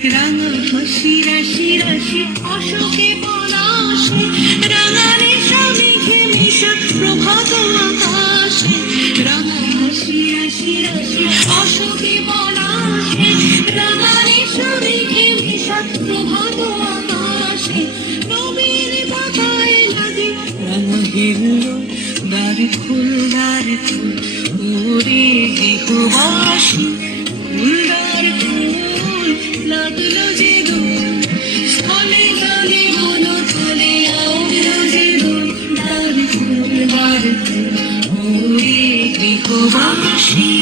রাঙা হাসি রাশি রাশি অশোকে পলাশে, রাঙানে মেঘে মিশা প্রভাত আকাশে। রাঙা হাসি রাশি রাশি অশোকে পলাশে, রাঙানে মেঘে মিশা প্রভাত আকাশে। নবীন পাতায় লাগে রাঙা হিল্লো, দ্বার খুল দ্বার খুল ওরে গৃহবাসী। ফুলদার ফুল লাগলো যে দোল, স্থলে জলে বন থলে আউলো যে দোল। দ্বার খুল ওরে গৃহবাসী।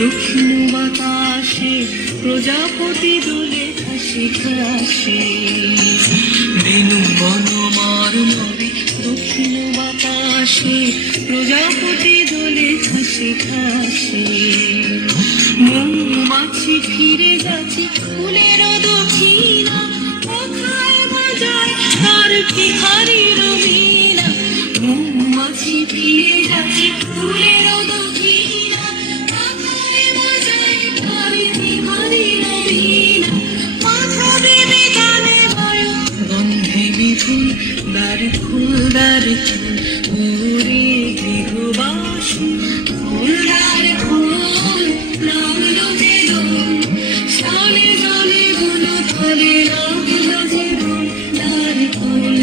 দক্ষিণ বাতাসে প্রজাপতি দোলে হাসি হাসে। বেনু বন মরে দক্ষিণ বাতাসে প্রজাপতি দোলে হাসি হাসে। মৌমাছি ফিরে যাচ্ছে ফুলের দক্ষিণা, কোথায় বাজায় তার ভিখারির বীণা। মৌমাছি ফিরে যাচ্ছে ফুলের দক্ষিণা, দ্বার খুল দ্বার খুল ওরে গৃহবাসী। ফুলদার ফুল লাগলো যে দোল, স্থলে জলে বন থলে লাগলো যে দোল। দ্বার খুল